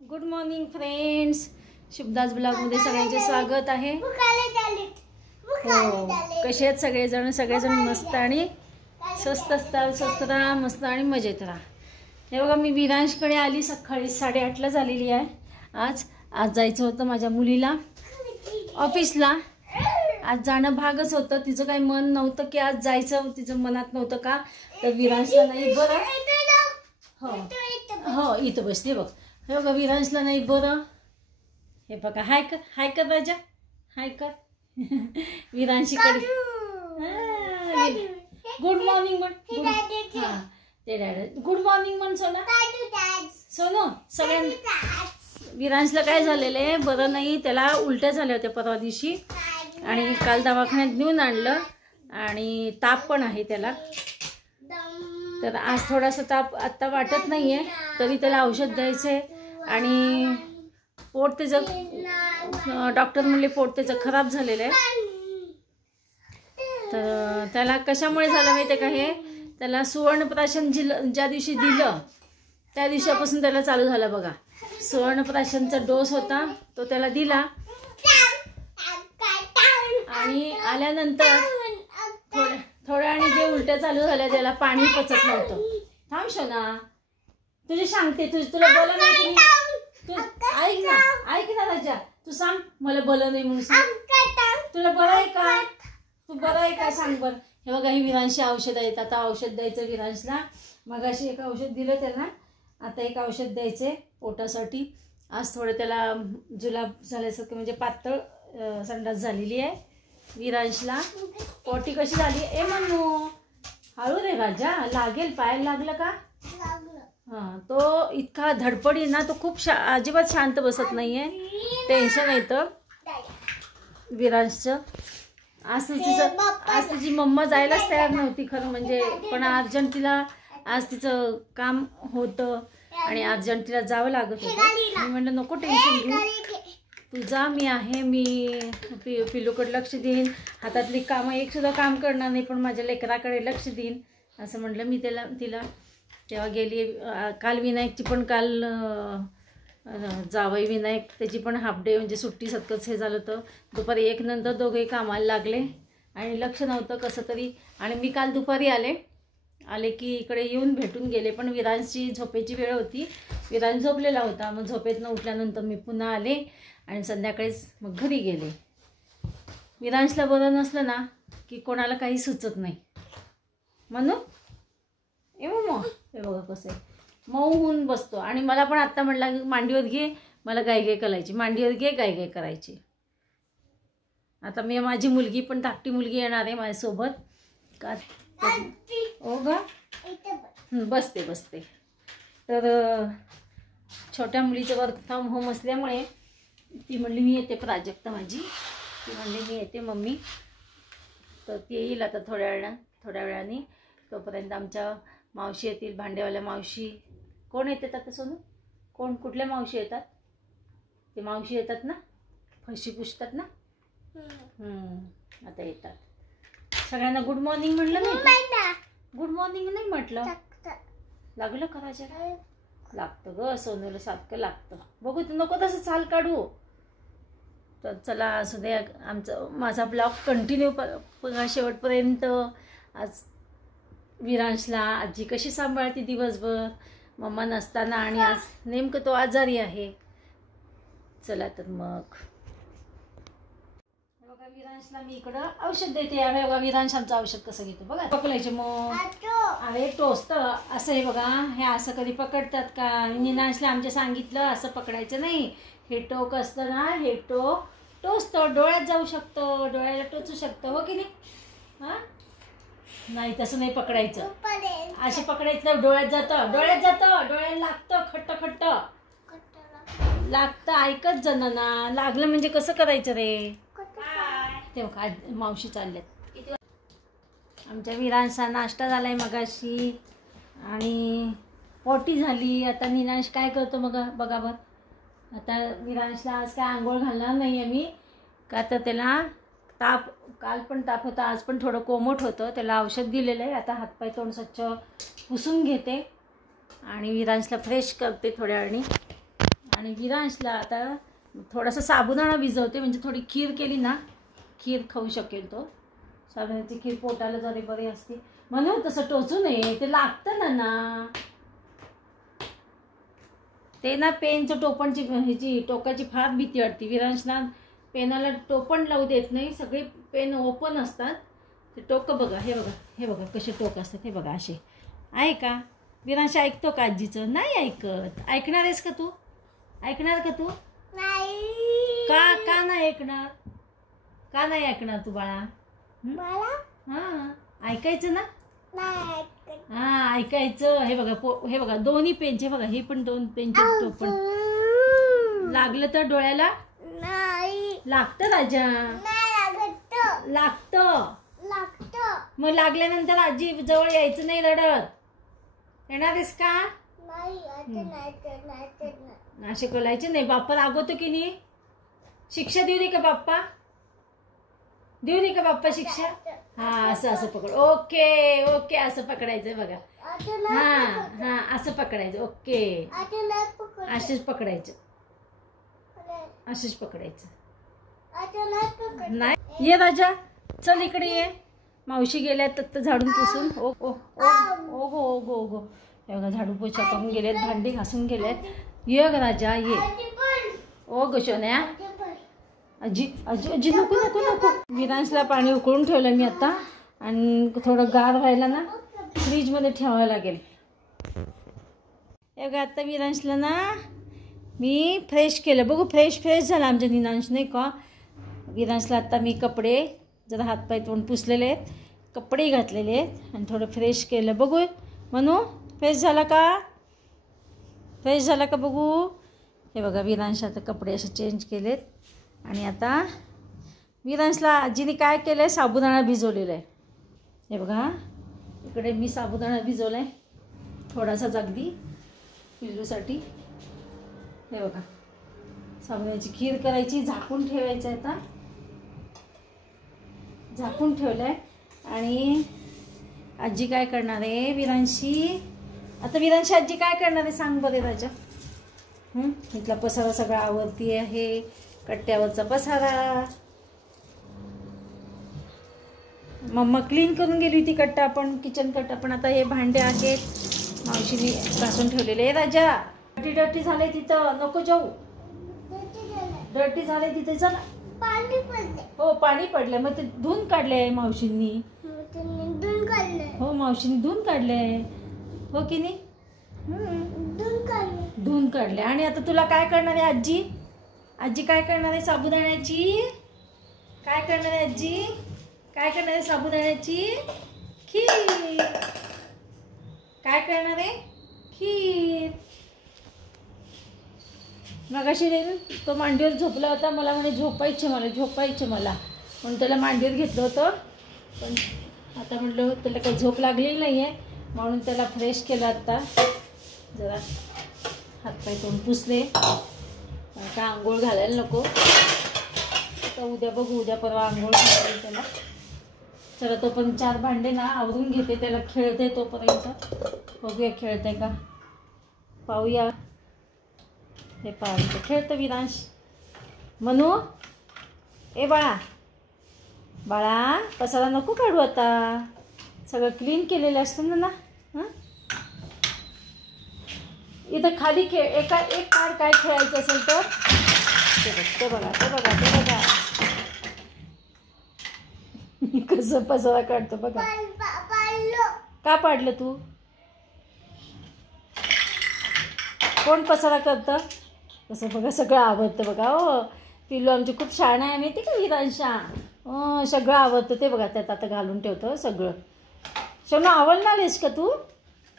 Good morning friends, शुभदास ब्लॉगमध्ये सगळ्यांचे स्वागत आहे। हो, कसे आहेत सगळेजण? सगळेजण मस्त आणि स्वस्त असतात, स्वस्त राहा, मस्त आणि मजेत राहा। हे बघा, मी विरांशकडे आली, सकाळी 8:30ला झालेली आहे। आज जायचं होतं माझ्या मुलीला ऑफिसला। आज जाणं भागच होतं, तिचं काही मन नव्हतं की आज जायचं, तिचं मनात नव्हतं का तर विरांशला नाही बरं। हो हो, इथं बसते बघ। हे बघा, विरांशला नाही बरं। हे बघा, हाय कर राजा, हाय कर विरांशीकडे। गुड मॉर्निंग म्हण, हां ते डॅड गुड मॉर्निंग म्हण सोना। सोनू, सगळ्यांना विरांशला काय झालेलं आहे, बरं नाही, त्याला उलट्या झाल्या होत्या परवा दिवशी आणि काल दवाखान्यात नेऊन आणलं आणि ताप पण आहे त्याला। तर आज थोडासा ताप आत्ता वाटत नाही आहे, तरी त्याला औषध द्यायचं आहे। आणि पोट त्याचं, डॉक्टर म्हणले पोट त्याचं खराब झालेलं आहे। तर त्याला कशामुळे झालं माहिती आहे का, हे त्याला सुवर्णप्राशन ज्या दिवशी दिलं त्या दिवसापासून त्याला चालू झालं बघा। सुवर्णप्राशनचा डोस होता तो त्याला दिला आणि आल्यानंतर थोड्या आणि जे उलट्या चालू झाल्या, त्याला पाणी पचत नव्हतं। थांब शोना, तुझे सांगते, तुला बोला नाही, तू ऐक ना राजा, तू सांग मला बरं नाही म्हणून सांग। तुला बरं आहे का? तू बरं आहे का सांग बरं। हे बघा, ही विरांशी औषध आहेत, आता औषध द्यायचं विरांशला। मगाशी एक औषध दिलं त्याला, आता एक औषध द्यायचंय पोटासाठी। आज थोडं त्याला जुलाब झाल्यासारखं, म्हणजे पातळ संडास झालेली आहे विरांशला। पोटी कशी झाली ए म्हणू, हळू रे राजा, लागेल, पायाला लागलं का? हां, तो इतका धडपडी ना, तो खूप अजिबात शांत बसत नाहीये, टेन्शन येतं विरांशचं। आज तिची मम्मा जायलाच तयार नव्हती खरं म्हणजे, पण अर्जंट तिला आज तिचं काम होतं आणि अर्जंट तिला जावं लागत होतं। मी म्हणलं नको टेन्शन घेऊ, तू जा, मी आहे, मी पिलूकडे लक्ष देईन, हातातली कामं एक सुद्धा काम करणार नाही, पण माझ्या लेकराकडे लक्ष देईन असं म्हटलं मी तिला। तेव्हा गेली। काल विनायकची पण, काल जावई विनायक, त्याची पण हाफ डे म्हणजे सुट्टी सतकच हे झालं होतं। दुपारी 1 नंतर दोघेही कामाला लागले आणि लक्ष नव्हतं कसं तरी। आणि मी काल दुपारी आले की इकडे येऊन भेटून गेले, पण विरांशची झोपेची वेळ होती, विरांश झोपलेला होता। मग झोपेतनं उठल्यानंतर मी पुन्हा आले आणि संध्याकाळीच मग घरी गेले। विरांशला बरं नसलं ना की कोणाला काही सुचत नाही म्हणून मग हे बघा कसं आहे, मऊ होऊन बसतो। आणि मला पण आत्ता म्हटला मांडीवर घे, मला गाय करायची, मांडीवर घे, गाय करायची। आता मी, माझी मुलगी पण, धाकटी मुलगी येणार आहे माझ्यासोबत का? हो गा, बसते। तर छोट्या मुलीचं वर्क फ्रॉम होम असल्यामुळे ती म्हणली मी येते, प्राजक्ता माझी, ती म्हणली मी येते मम्मी। तर ती येईल आता थोड्या वेळाने। तोपर्यंत आमच्या मावशी येतील, भांडेवाल्या मावशी। कोण येतात आता सोनू? कुठल्या मावशी येतात? ते मावशी येतात ना, फरशी पुसतात ना, आता येतात। सगळ्यांना गुड मॉर्निंग म्हणलं नाही? गुड मॉर्निंग नाही म्हटलं? लागलं करायचं? लागतं ग सोनूला, सारखं लागतं। बघू, तू नको तसं चाल काढू। तर चला, असू दे, माझा ब्लॉग कंटिन्यू शेवटपर्यंत। आज विरांशला आजी कशी सांभाळते दिवसभर मम्मा नसताना, आणि आज नेमकं तो आजारी आहे। चला तर मग बघा, विरांशला मी इकडं औषध देते। अरे बघा, विरांश आमचं औषध कसं घेतो बघा, पकडायचे मग, अरे टोचत असं आहे बघा। हे असं कधी पकडतात का? विरांशला आमच्या सांगितलं असं पकडायचं नाही, हे टोक असतं ना, हे टोक टोचतं, डोळ्यात जाऊ शकतं, डोळ्याला टोचू शकतं, हो की नाही? हां, नाही तसं नाही पकडायचं, असे पकडायचं, डोळ्यात जातं, डोळ्याला लागतं, खट्ट लागतं। ऐकत जणांना लागलं म्हणजे कसं करायचं रे? तेव्हा मावशी चालल्यात। आमच्या विरांशचा नाश्ता झालाय मगाशी आणि पोटी झाली। आता विरांश काय करतो बघा बरं। आता विरांशला आज काय आंघोळ घालणार नाही आहे मी, का तर त्याला ताप, काल पण ताप होता, आज पण थोडं कोमट होतं, त्याला औषध दिलेलं आहे। आता हातपाय तोंड स्वच्छ पुसून घेते आणि विरांशला फ्रेश करते थोड्या वेळाने आणि विरांशला आता थोडासा साबुदाणा भिजवते, म्हणजे थोडी खीर केली ना, खीर खाऊ शकेल तो. साबुदाण्याची खीर पोटाला जरी बरी असते. म्हणून तसं टोचू नये, ते लागतं ना. ते ना पेनचं टोपणची ह्याची टोकाची फार भीती वाटते. विरांशला पेनाला टोपण लावू देत नाही, सगळे पेन ओपन असतात. ते टोकं बघा, हे बघा, हे बघा कसे टोक असतात, हे बघा असे. आहे का विरांश? ऐकतो का आजीचं? नाही ऐकत. ऐकणार आहेस का तू? ऐकणार का तू? का नाही ऐकणार? का नाही ऐकणार तू बाळा? हा ऐकायचं ना. हा ऐकायचं. हे बघा, हे बघा दोन्ही पेनचे बघा, हे पण 2 पेनचे टोपण. लागलं तर डोळ्याला लागतं राजा, लागतं. मग लागल्यानंतर आजी जवळ यायचं नाही, रडत. येणार आहेस का? असे बोलायचे नाही. बाप्पा रागवतो की नाही? शिक्षा देऊ दे का बाप्पा? देऊ दे का बाप्पा शिक्षा? हा असं असं पकड. ओके ओके असं पकडायचं बघा. हा हा असं पकडायचं. ओके असेच पकडायचं, असेच पकडायचं. नाही ये राजा, चल इकडे ये. मावशी गेल्यात तर झाडून पुसून. ओ ओ ओ गो ओ गो ओ गो. बघा झाडू पोछा करून गेलेत, भांडी घासून गेलेत. ये ग राजा ये. ओ ग सोन्या. आजी आजी आजी नको नको नको. विरांशला पाणी उकळून ठेवलं मी आता, आणि थोडं गार व्हायला ना फ्रीजमध्ये ठेवावं लागेल. हे बघा आता विरांशला ना मी फ्रेश केलं. बघू फ्रेश झाला आमच्या निनांश नाही का. विरांशला आता मी कपडे जरा हातपाय तोंड पुसलेले आहेत, कपडे घातलेले आहेत आणि थोडं फ्रेश केलं. बघू म्हणू फ्रेश झाला का? फ्रेश झाला का बघू. हे बघा विरांश आता कपडे असे चेंज केलेत. आणि आता विरांशला आजीने काय केलं आहे, साबुदाणा भिजवलेला आहे. हे बघा इकडे मी साबुदाणा भिजवला आहे थोडासाच अगदी पिल्लूसाठी. हे बघा साबुदाण्याची खीर करायची, झाकून ठेवायचं आहे. आता झाकून ठेवलं आहे. आणि आजी काय करणार आहे विरांशी? आता विरांशी आजी काय करणार आहे सांग बरे राजा. इथला पसारा सगळा आवरती आहे, कट्ट्यावरचा पसारा. मम्मा क्लीन करून गेली होती कट्टा, पण किचन कट्टा. पण आता हे भांडे आहेत मावशीने घासून ठेवलेले. आहे राजा डर्टी झाले तिथं, नको जाऊ. डर्टी झाले तिथे, चला. हो पाणी पडलंय, मग ते धुवून काढले मावशींनी. हो मावशीने धुवून काढले, हो की नाही? धुवून काढले. आणि आता तुला काय करणार आहे आजी? आजी काय करणार आहे साबुदाण्याची? काय करणार आहे आजी? काय करणार आहे साबुदाण्याची खीर? काय करणार आहे? खीर. मगाशी तो मांडीवर झोपला होता, मला म्हणे झोपायचे मला म्हणून त्याला मांडीवर घेतलं होतं. पण आता म्हटलं त्याला काही झोप लागलेली नाही आहे, म्हणून त्याला फ्रेश केलं. आत्ता जरा हातपाय तोंड पुसले, का आंघोळ घालायला नको. तर उद्या बघू, उद्या परवा आंघोळ घालायला त्याला. चला तो पण 4 भांडे ना आवरून घेते, त्याला खेळते तोपर्यंत. बघूया खेळते का, पाहूया. हे पाहूया खेळतं विरांश. म्हणू ए बाळा, बाळा पसारा नको काढू, आता सगळं क्लीन केलेलं असतं ना. हां इथं खाली एक काढ, काय खेळायचं असेल तर. ते बघा कसं पसारा काढतो बघा. का पाडलं तू? कोण पसारा करतं? कसं बघा सगळं आवडतं बघा. हो पिल्लू आमची खूप शहाणा आहे माहिती का विरांशा. सगळं आवडतं ते बघा, त्यात आता घालून ठेवतं सगळं. शोनू आवडणार आहेस का तू?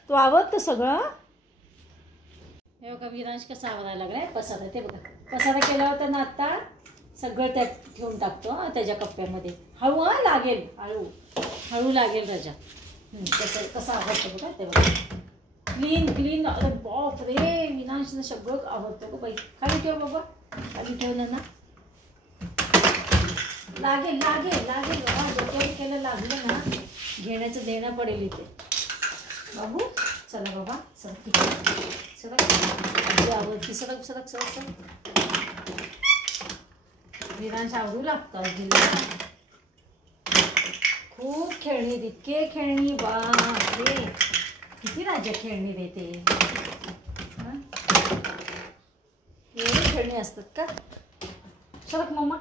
तू आवडतं सगळं. हे बघा विरांश कसा आवडायला लागलाय पसारा. ते बघा पसारा केला होता ना आता, सगळं त्यात ठेवून टाकतो त्याच्या कप्प्यामध्ये. हळू लागेल, हळू लागेल राजा. कसं आवडतं बघा ते बघा. क्लीन. अरे बाप रे, विनाशनं सगळं आवडतं गं बाई. खाली ठेव बाबा, खाली ठेवलं ना लागेल बाबा. डोक्यावर केलं लागलं ना, घेण्याचं देणं पडेल इथे बाबू. चला बाबा, चला सरक आजी आवडती. सरक सरक सरक सरक. विरांश आवडू लागतो आजीला. खूप खेळणी, इतके खेळणी. बापरे किती राजा खेळणी देते. एवढी खेळणी असतात का? सरक मम्मा.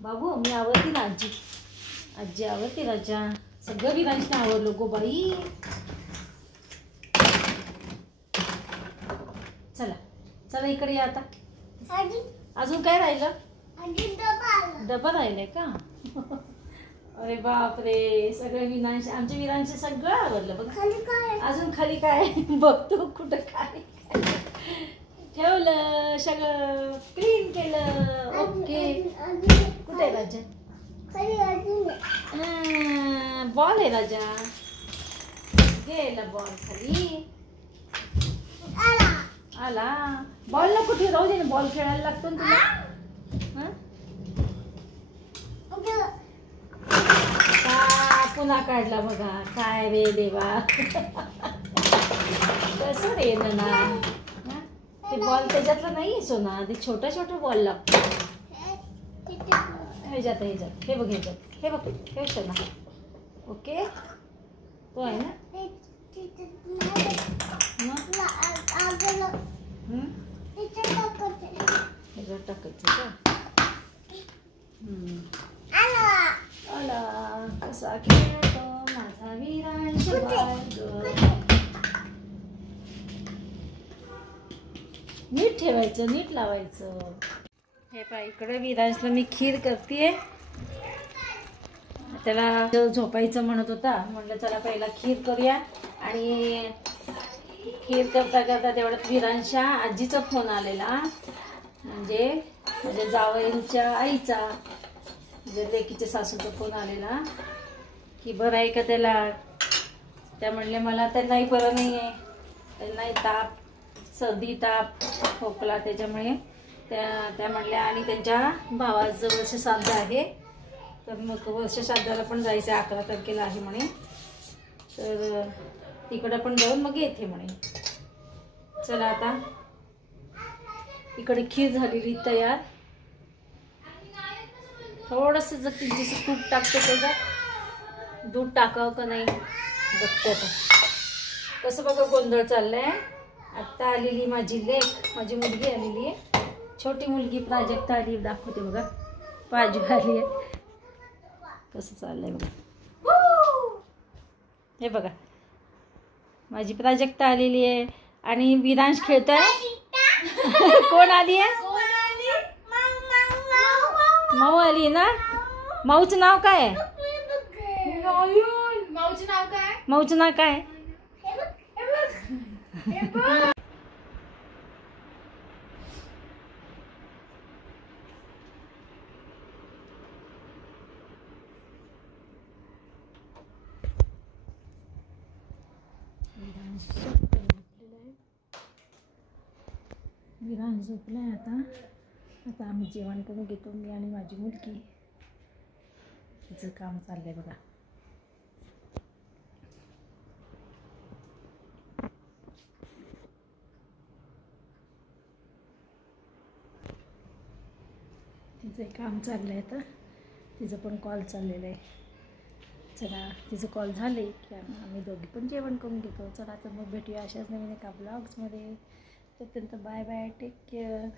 बाबू मी आवडती ना आजी. आजी आवडते राजा. सगळं विरांशने आवडलं गो बाई. चला चला इकडे या आता. अजून काय राहिलं? डबा राहिलाय का? अरे बापरे सगळं विरांश, आमच्या विरांशी सगळं आवडलं बघ. अजून खाली काय बघतो कुठं काय ठेवलं. सगळं क्लीन केलं. ओके. कुठे आहे राजा? बॉल आहे राजा. गेला बॉल खाली. आला. बॉल नको ठेवू, राहू दे ना. बॉल खेळायला लागतो ना तुला. पुन्हा काढला बघा. काय रे देवा. कसं रे ना. ते बॉल त्याच्यातला नाही सोना. ते छोटा छोटा बॉल लागतो. ह्याच्यात ह्याच्यात हे बघ. ह्याच्यात हे बघ. हे सोना. ओके तो आहे ना. ह्याच्यात टाकायचं का? आला कसा खेळतो माझा विरांश बाळ. नीट ठेवायचं, नीट लावायचं. हे पहा इकडे विरांशला मी खीर करते. त्याला झोपायचं म्हणत होता. म्हटलं चला पहिला खीर करूया. आणि खीर करता करता तेवढ्यात विरांशा आजीचा फोन आलेला. म्हणजे माझ्या जावईंच्या आईचा, म्हणजे लेकीच्या सासूचा फोन आलेला की बरं आहे का त्याला. त्या म्हणले मला त्यांनाही बरं नाही आहे. त्यांनाही ताप, सर्दी, ताप, खोकला. त्याच्यामुळे त्या म्हणल्या आणि त्यांच्या भावाचं वर्षश्राद्ध आहे. तर मग वर्षश्राद्धाला पण जायचं आहे. 11 तारखेला आहे म्हणे. तर तिकडं पण जाऊन मग येते म्हणे. चला आता इकडे खीर झालेली तयार. थोडंसं जर किंचित तूप टाकते त्याच्यात. दूध टाकावं का नाही बघते आता. कसं बघा गोंधळ चाललाय. आत्ता आलेली माझी लेक, माझी मुलगी आलेली आहे. छोटी मुलगी प्राजक्ता आली. दाखवते बघा. पाजू आली आहे. कसं चाललंय बघा. हे बघा माझी प्राजक्ता आलेली आहे. आणि विरांश खेळतोय. कोण आली आहे? माऊ आली ना. माऊचं नाव काय? माऊचं नाव काय? विरांश झोपलाय आता. आता आम्ही जेवण करून घेतो. मी आणि माझी मुलगी. तिचं काम चाललंय बघा. तिचं काम चाललंय आता. तिचं पण कॉल चाललेलं आहे. चला तिचं कॉल झाले की आम्ही दोघी पण जेवण करून घेतो. चला तर मग भेटूया अशाच नवीन एका ब्लॉग्समध्ये. तोपर्यंत बाय बाय. Take care.